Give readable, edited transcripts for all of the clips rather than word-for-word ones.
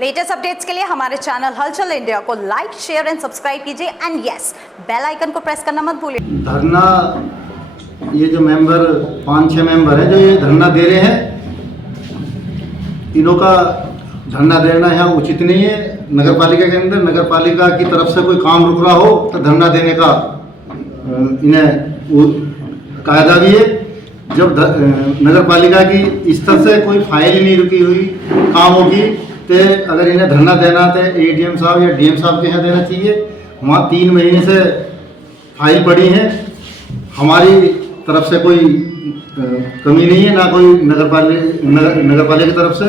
Latest updates के लिए हमारे चैनल हलचल इंडिया को लाइक, शेयर एंड सब्सक्राइब कीजिए एंड यस, बेल आइकन को प्रेस करना मत भूलिए। धरना, ये जो मेंबर 5-6 मेंबर हैं जो ये धरना दे रहे हैं, इनों का धरना देना यहाँ उचित नहीं है। नगर पालिका के अंदर नगर पालिका की तरफ से कोई काम रुक रहा हो तो धरना देने का इन्हें कायदा भी है। जब नगर पालिका की स्तर से कोई फाइल ही नहीं रुकी हुई काम होगी तो अगर इन्हें धरना देना तो एडीएम साहब या डीएम साहब के यहाँ देना चाहिए। वहाँ 3 महीने से फाइल पड़ी है, हमारी तरफ से कोई कमी नहीं है, ना कोई नगर पालिका की तरफ से।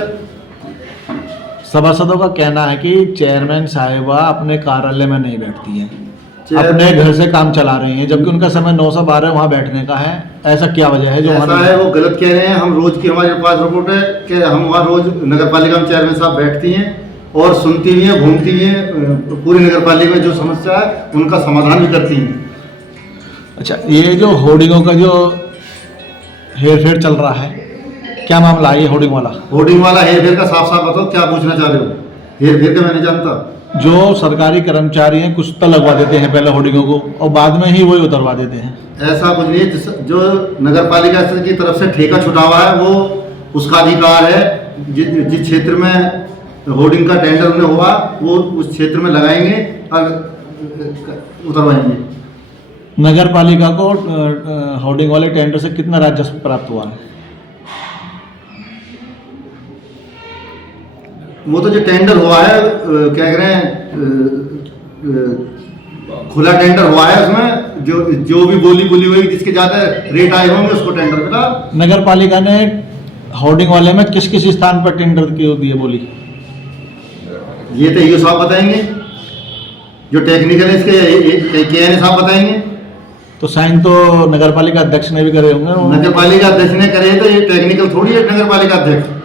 सभासदों का कहना है कि चेयरमैन साहिबा अपने कार्यालय में नहीं बैठती हैं, अपने घर से काम चला रही हैं, जबकि उनका समय 9 से 12 वहाँ बैठने का है। ऐसा क्या वजह है? जो ऐसा है वो गलत कह रहे हैं। हम रोज की, हमारे पास रिपोर्ट है कि हम वहाँ रोज नगर पालिका में चेयरमैन साहब बैठती हैं और सुनती भी हैं, घूमती भी हैं, पूरी नगर पालिका में जो समस्या है उनका समाधान भी करती हैं। अच्छा, ये जो होर्डिंगों का जो हेर फेर चल रहा है, क्या मामला है ये होर्डिंग वाला? होर्डिंग वाला हेर फेर का साफ साफ बताओ, क्या पूछना चाह रहे हो? हेर फेर का मैं नहीं जानता। जो सरकारी कर्मचारी हैं कुछ तो लगवा देते हैं पहले होर्डिंगों को और बाद में ही वही उतरवा देते हैं। ऐसा कुछ नहीं। जो नगर पालिका की तरफ से ठेका छुटा हुआ है वो उसका अधिकार है। जिस क्षेत्र में होर्डिंग का टेंडर उन्हें हुआ वो उस क्षेत्र में लगाएंगे और उतरवाएंगे। नगर पालिका को होर्डिंग वाले टेंडर से कितना राजस्व प्राप्त हुआ है? वो तो जो टेंडर हुआ है, क्या कह रहे हैं, खुला टेंडर हुआ है, उसमें जो भी बोली हुई जिसके ज्यादा रेट आए होंगे उसको टेंडर मिला। नगर पालिका ने होर्डिंग वाले में किस किस स्थान पर टेंडर क्यों दिए बोली? ये तो ये साहब बताएंगे, जो टेक्निकल है इसके के साहब बताएंगे। तो साइन तो नगर पालिका अध्यक्ष ने भी करे होंगे। नगर पालिका अध्यक्ष ने करे तो ये टेक्निकल थोड़ी है नगर पालिका अध्यक्ष।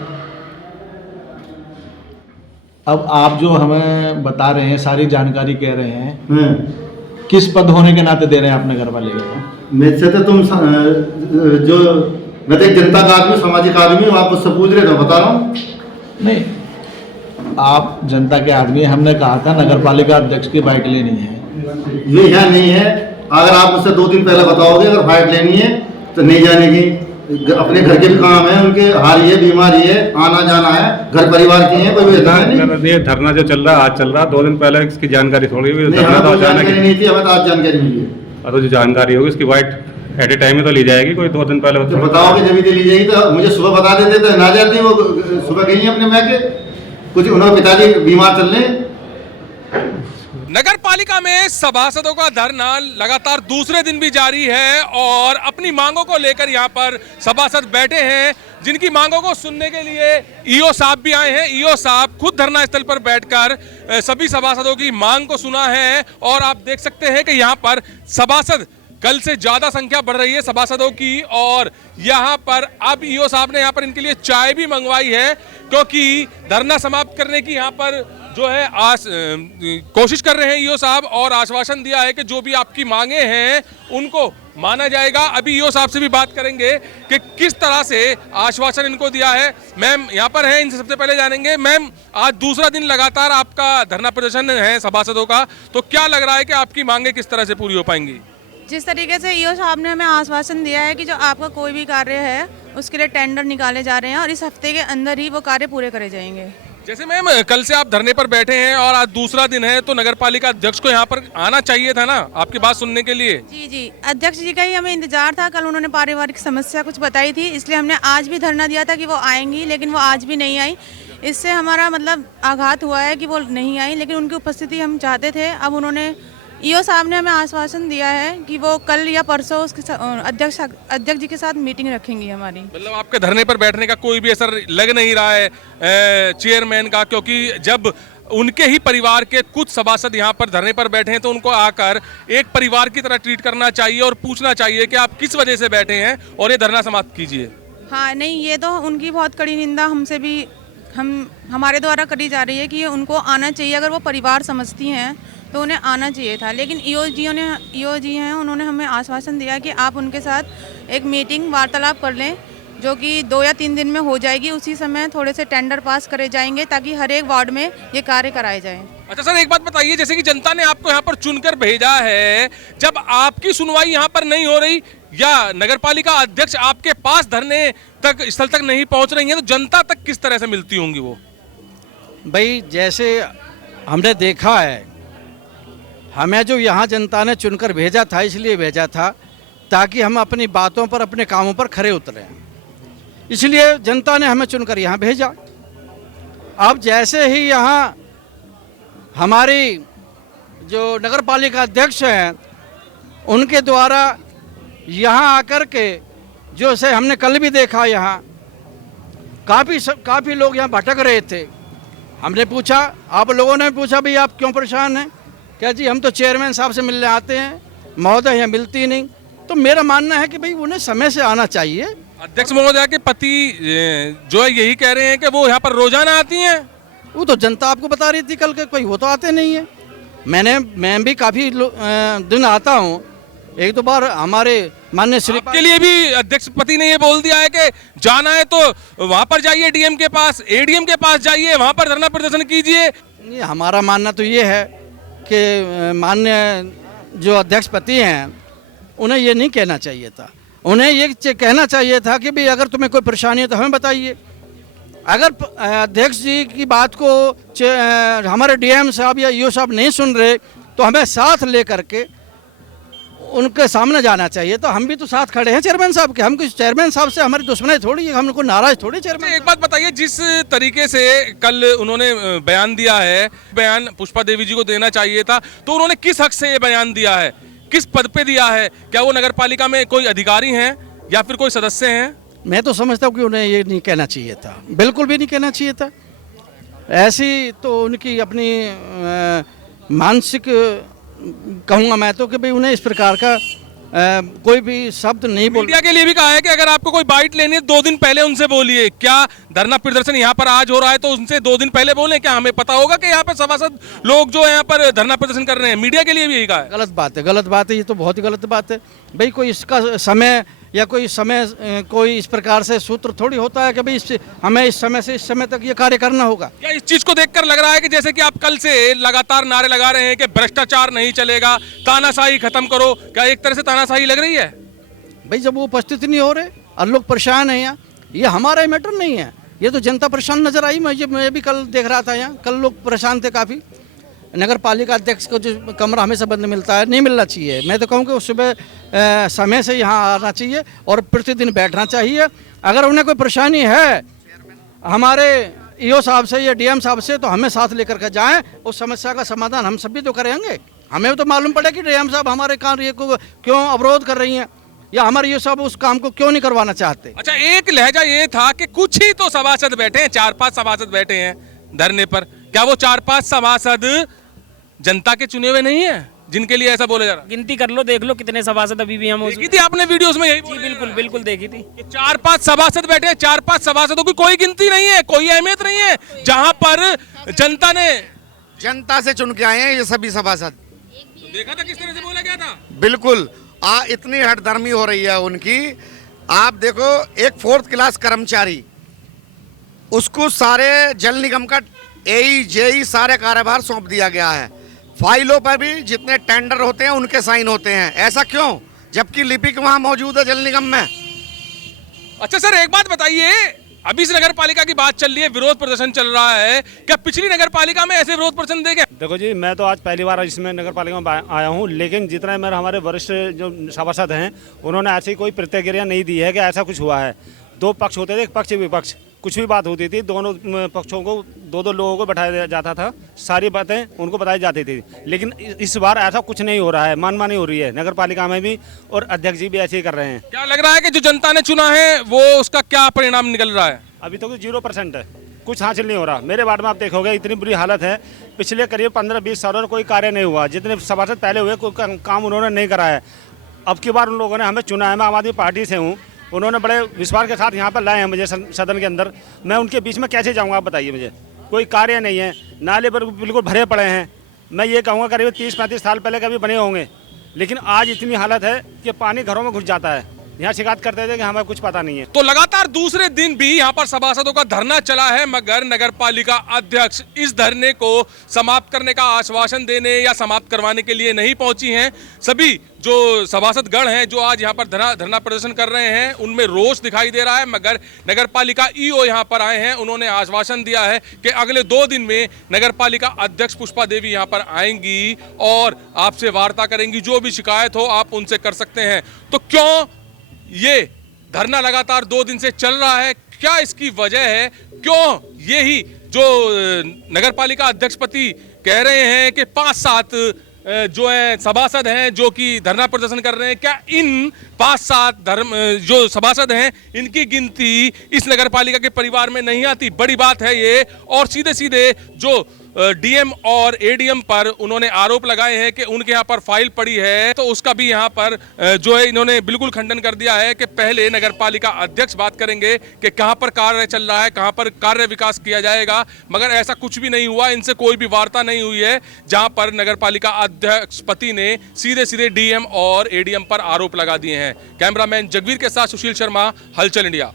अब आप जो हमें बता रहे हैं, सारी जानकारी कह रहे हैं, किस पद होने के नाते दे रहे हैं आप नगर पालिका को? मेरे से तो तुम जो मैं तो एक जनता का आदमी, सामाजिक आदमी हूँ, आप उससे पूछ रहे तो बता रहा हूँ। नहीं, आप जनता के आदमी, हमने कहा था नगर पालिका अध्यक्ष की बाइट लेनी है। ये यहाँ नहीं है। अगर आप मुझसे 2 दिन पहले बताओगे अगर फाइट लेनी है तो नहीं जाने की। अपने घर के भी काम है, उनके हारी है, बीमारी है, आना जाना है, घर परिवार की है, कोई ये धरना जो चल रहा है आज चल रहा है, 2 दिन पहले इसकी जानकारी थोड़ी हुई। जानकारी नहीं थी, हमें तो आज जानकारी मिली है। तो जो जानकारी होगी इसकी वाइट एट ए टाइम में तो ली जाएगी, कोई 2 दिन पहले तो बताओगे जब भी ली जाएगी। तो मुझे सुबह बता देते तो ना जाती। वो सुबह गई है अपने मैं के कुछ, उन्होंने पिताजी बीमार चल रहे। नगर पालिका में सभासदों का धरना लगातार दूसरे दिन भी जारी है और अपनी मांगों को लेकर यहाँ पर सभासद बैठे हैं, जिनकी मांगों को सुनने के लिए ईओ साहब भी आए हैं। ईओ साहब खुद धरना स्थल पर बैठकर सभी सभासदों की मांग को सुना है और आप देख सकते हैं कि यहाँ पर सभासद कल से ज्यादा संख्या बढ़ रही है सभासदों की। और यहाँ पर अब ईओ साहब ने यहाँ पर इनके लिए चाय भी मंगवाई है, क्योंकि धरना समाप्त करने की यहाँ पर जो है कोशिश कर रहे हैं ईओ साहब और आश्वासन दिया है कि जो भी आपकी मांगे हैं उनको माना जाएगा। अभी ईओ साहब से भी बात करेंगे कि किस तरह से आश्वासन इनको दिया है। मैम यहाँ पर हैं, इनसे सबसे पहले जानेंगे। मैम, आज दूसरा दिन लगातार आपका धरना प्रदर्शन है सभासदों का, तो क्या लग रहा है कि आपकी मांगे किस तरह से पूरी हो पाएंगी? जिस तरीके से ईओ साहब ने हमें आश्वासन दिया है कि जो आपका कोई भी कार्य है उसके लिए टेंडर निकाले जा रहे हैं और इस हफ्ते के अंदर ही वो कार्य पूरे करे जाएंगे। जैसे मैम कल से आप धरने पर बैठे हैं और आज दूसरा दिन है, तो नगर पालिका अध्यक्ष को यहाँ पर आना चाहिए था ना आपकी बात सुनने के लिए? जी, अध्यक्ष जी का ही हमें इंतजार था। कल उन्होंने पारिवारिक समस्या कुछ बताई थी, इसलिए हमने आज भी धरना दिया था कि वो आएंगी, लेकिन वो आज भी नहीं आई। इससे हमारा मतलब आघात हुआ है कि वो नहीं आई, लेकिन उनकी उपस्थिति हम चाहते थे। अब उन्होंने, ईओ साहब ने हमें आश्वासन दिया है कि वो कल या परसों उसके अध्यक्ष जी के साथ मीटिंग रखेंगी हमारी। मतलब आपके धरने पर बैठने का कोई भी असर लग नहीं रहा है चेयरमैन का, क्योंकि जब उनके ही परिवार के कुछ सभासद यहाँ पर धरने पर बैठे हैं तो उनको आकर एक परिवार की तरह ट्रीट करना चाहिए और पूछना चाहिए कि आप किस वजह से बैठे हैं और ये धरना समाप्त कीजिए। हाँ, नहीं, ये तो उनकी बहुत कड़ी निंदा हमसे भी हमारे द्वारा करी जा रही है कि उनको आना चाहिए। अगर वो परिवार समझती हैं तो उन्हें आना चाहिए था, लेकिन ईओ जी हैं, उन्होंने हमें आश्वासन दिया कि आप उनके साथ एक मीटिंग वार्तालाप कर लें जो कि 2 या 3 दिन में हो जाएगी। उसी समय थोड़े से टेंडर पास करे जाएंगे ताकि हर एक वार्ड में ये कार्य कराए जाएं। अच्छा सर, एक बात बताइए, जैसे कि जनता ने आपको यहाँ पर चुनकर भेजा है, जब आपकी सुनवाई यहाँ पर नहीं हो रही या नगरपालिका अध्यक्ष आपके पास धरने तक स्थल तक नहीं पहुँच रही है, तो जनता तक किस तरह से मिलती होंगी वो? भाई जैसे हमने देखा है, हमें जो यहाँ जनता ने चुनकर भेजा था इसलिए भेजा था ताकि हम अपनी बातों पर, अपने कामों पर खरे उतरें, इसलिए जनता ने हमें चुनकर यहाँ भेजा। अब जैसे ही यहाँ हमारी जो नगरपालिका अध्यक्ष हैं उनके द्वारा यहाँ आकर के, जो से हमने कल भी देखा, यहाँ काफ़ी लोग यहाँ भटक रहे थे। हमने पूछा, आप लोगों ने पूछा भाई आप क्यों परेशान हैं? क्या जी हम तो चेयरमैन साहब से मिलने आते हैं, महोदय यहाँ मिलती नहीं। तो मेरा मानना है कि भाई उन्हें समय से आना चाहिए। अध्यक्ष महोदय के पति जो है यही कह रहे हैं कि वो यहाँ पर रोजाना आती हैं। वो तो जनता आपको बता रही थी कल के, कोई वो तो आते नहीं है। मैं भी काफ़ी दिन आता हूँ, 1-2 बार हमारे माननीय श्री के लिए भी अध्यक्ष पति ने ये बोल दिया है कि जाना है तो वहाँ पर जाइए, डीएम के पास, एडीएम के पास जाइए, वहाँ पर धरना प्रदर्शन कीजिए। ये हमारा मानना तो ये है कि माननीय जो अध्यक्ष पति हैं उन्हें ये नहीं कहना चाहिए था। उन्हें ये कहना चाहिए था कि भाई अगर तुम्हें कोई परेशानी है तो हमें बताइए। अगर अध्यक्ष जी की बात को हमारे डीएम साहब या ईओ साहब नहीं सुन रहे तो हमें साथ लेकर के उनके सामने जाना चाहिए। तो हम भी तो साथ खड़े हैं चेयरमैन साहब के, हम कुछ चेयरमैन साहब से हमारी दुश्मनी थोड़ी है, हम उनको नाराज थोड़ी चेयरमैन। एक बात बताइए, जिस तरीके से कल उन्होंने बयान दिया है, बयान पुष्पा देवी जी को देना चाहिए था, तो उन्होंने किस हक से ये बयान दिया है, किस पद पे दिया है? क्या वो नगरपालिका में कोई अधिकारी हैं या फिर कोई सदस्य हैं? मैं तो समझता हूँ कि उन्हें ये नहीं कहना चाहिए था, बिल्कुल भी नहीं कहना चाहिए था। ऐसी तो उनकी अपनी मानसिक कहूँगा मैं तो कि भाई उन्हें इस प्रकार का कोई भी शब्द नहीं बोल। मीडिया के लिए भी कहा है कि अगर आपको कोई बाइट लेनी है 2 दिन पहले उनसे बोलिए। क्या धरना प्रदर्शन यहाँ पर आज हो रहा है तो उनसे 2 दिन पहले बोलें? क्या हमें पता होगा कि यहाँ पर सभासद लोग जो यहाँ पर धरना प्रदर्शन कर रहे हैं? मीडिया के लिए भी यही कहा है। गलत बात है, गलत बात है, ये तो बहुत ही गलत बात है। भाई कोई इसका समय या कोई समय कोई इस प्रकार से सूत्र थोड़ी होता है कि भाई हमें इस समय से इस समय तक ये कार्य करना होगा। क्या इस चीज को देखकर लग रहा है कि जैसे कि आप कल से लगातार नारे लगा रहे हैं कि भ्रष्टाचार नहीं चलेगा, तानाशाही खत्म करो, क्या एक तरह से तानाशाही लग रही है? भाई जब वो उपस्थित नहीं हो रहे और लोग परेशान हैं यहाँ, ये हमारा मैटर नहीं है, ये तो जनता परेशान नजर आई। मैं भी कल देख रहा था यहाँ, कल लोग परेशान थे काफ़ी। नगर पालिका अध्यक्ष को जो कमरा हमेशा बंद मिलता है, नहीं मिलना चाहिए। मैं तो कहूँ कि सुबह समय से यहाँ आना चाहिए और प्रतिदिन बैठना चाहिए। अगर उन्हें कोई परेशानी है हमारे ईओ साहब से या डीएम साहब से तो हमें साथ लेकर के जाएं, उस समस्या का समाधान हम सभी तो करेंगे। हमें तो मालूम पड़े कि डीएम साहब हमारे कार्य को क्यों अवरोध कर रही हैं या हमारे ईओ साहब उस काम को क्यों नहीं करवाना चाहते। अच्छा, एक लहजा ये था कि कुछ ही तो सभासद बैठे हैं, 4-5 सभासद बैठे हैं धरने पर। क्या वो 4-5 सभासद जनता के चुने हुए नहीं है जिनके लिए ऐसा बोला जा रहा? गिनती कर लो, देख लो कितने सभासद अभी भी हम देखी थी आपने वीडियोस में? यही जी बिल्कुल बिल्कुल देखी थी। 4-5 सभासद बैठे हैं, 4-5 सभासदों की कोई गिनती नहीं है, कोई अहमियत नहीं है। जहां पर जनता से चुन के आए हैं ये सभी सभासद। तो देखा था किस तरह से बोला गया था। बिल्कुल इतनी हठधर्मी हो रही है उनकी। आप देखो, एक 4th क्लास कर्मचारी, उसको सारे जल निगम का एई जेई सारे कार्यभार सौंप दिया गया है। फाइलों पर भी जितने टेंडर होते हैं उनके साइन होते हैं। ऐसा क्यों, जबकि लिपिक वहां मौजूद है जल निगम में? अच्छा सर, एक बात बताइए, अभी इस नगर पालिका की बात चल रही है, विरोध प्रदर्शन चल रहा है, क्या पिछली नगर पालिका में ऐसे विरोध प्रदर्शन देखे? देखो जी, मैं तो आज पहली बार इसमें नगर पालिका में आया हूँ, लेकिन जितना मेरे हमारे वरिष्ठ जो सभासद हैं उन्होंने ऐसी कोई प्रतिक्रिया नहीं दी है कि ऐसा कुछ हुआ है। 2 पक्ष होते थे, एक पक्ष विपक्ष, कुछ भी बात होती थी दोनों पक्षों को 2-2 लोगों को बैठाया जाता था, सारी बातें उनको बताई जाती थी। लेकिन इस बार ऐसा कुछ नहीं हो रहा है, मनमानी हो रही है नगर पालिका में भी, और अध्यक्ष जी भी ऐसे ही कर रहे हैं। क्या लग रहा है कि जो जनता ने चुना है वो उसका क्या परिणाम निकल रहा है? अभी तो 0% है, कुछ हासिल नहीं हो रहा। मेरे वार्ड में आप देखोगे इतनी बुरी हालत है, पिछले करीब 15-20 सालों में कोई कार्य नहीं हुआ। जितने सभासद पहले हुए कोई काम उन्होंने नहीं करा है। अब की बार उन लोगों ने हमें चुना है, मैं आम आदमी पार्टी से हूँ, उन्होंने बड़े विश्वास के साथ यहाँ पर लाए हैं मुझे सदन के अंदर। मैं उनके बीच में कैसे जाऊँगा आप बताइए मुझे? कोई कार्य नहीं है, नाले पर बिल्कुल भरे पड़े हैं। मैं ये कहूँगा करीब 30-35 साल पहले कभी बने होंगे, लेकिन आज इतनी हालत है कि पानी घरों में घुस जाता है। यहाँ शिकायत करते थे कि हमें कुछ पता नहीं है। तो लगातार दूसरे दिन भी यहाँ पर सभासदों का धरना चला है, मगर नगर पालिका अध्यक्ष इस धरने को समाप्त करने का आश्वासन देने या समाप्त करवाने के लिए नहीं पहुंची हैं। सभी जो सभासद गण हैं जो आज यहाँ पर धरना प्रदर्शन कर रहे हैं उनमें रोष दिखाई दे रहा है, मगर नगर पालिका ईओ यहाँ पर आए हैं। उन्होंने आश्वासन दिया है कि अगले 2 दिन में नगर पालिका अध्यक्ष पुष्पा देवी यहाँ पर आएंगी और आपसे वार्ता करेंगी, जो भी शिकायत हो आप उनसे कर सकते हैं। तो क्यों ये धरना लगातार 2 दिन से चल रहा है, क्या इसकी वजह है, क्यों यही जो नगर पालिका अध्यक्षपति कह रहे हैं कि 5-7 जो है सभासद हैं जो कि धरना प्रदर्शन कर रहे हैं, क्या इन 5-7 जो सभासद हैं इनकी गिनती इस नगर पालिका के परिवार में नहीं आती? बड़ी बात है ये। और सीधे सीधे जो डीएम और एडीएम पर उन्होंने आरोप लगाए हैं कि उनके यहाँ पर फाइल पड़ी है, तो उसका भी यहाँ पर जो है इन्होंने बिल्कुल खंडन कर दिया है कि पहले नगर पालिका अध्यक्ष बात करेंगे कि कहाँ पर कार्य चल रहा है, कहाँ पर कार्य विकास किया जाएगा। मगर ऐसा कुछ भी नहीं हुआ, इनसे कोई भी वार्ता नहीं हुई है, जहाँ पर नगर पालिका अध्यक्षपति ने सीधे सीधे डीएम और एडीएम पर आरोप लगा दिए हैं। कैमरामैन जगवीर के साथ सुशील शर्मा, हलचल इंडिया।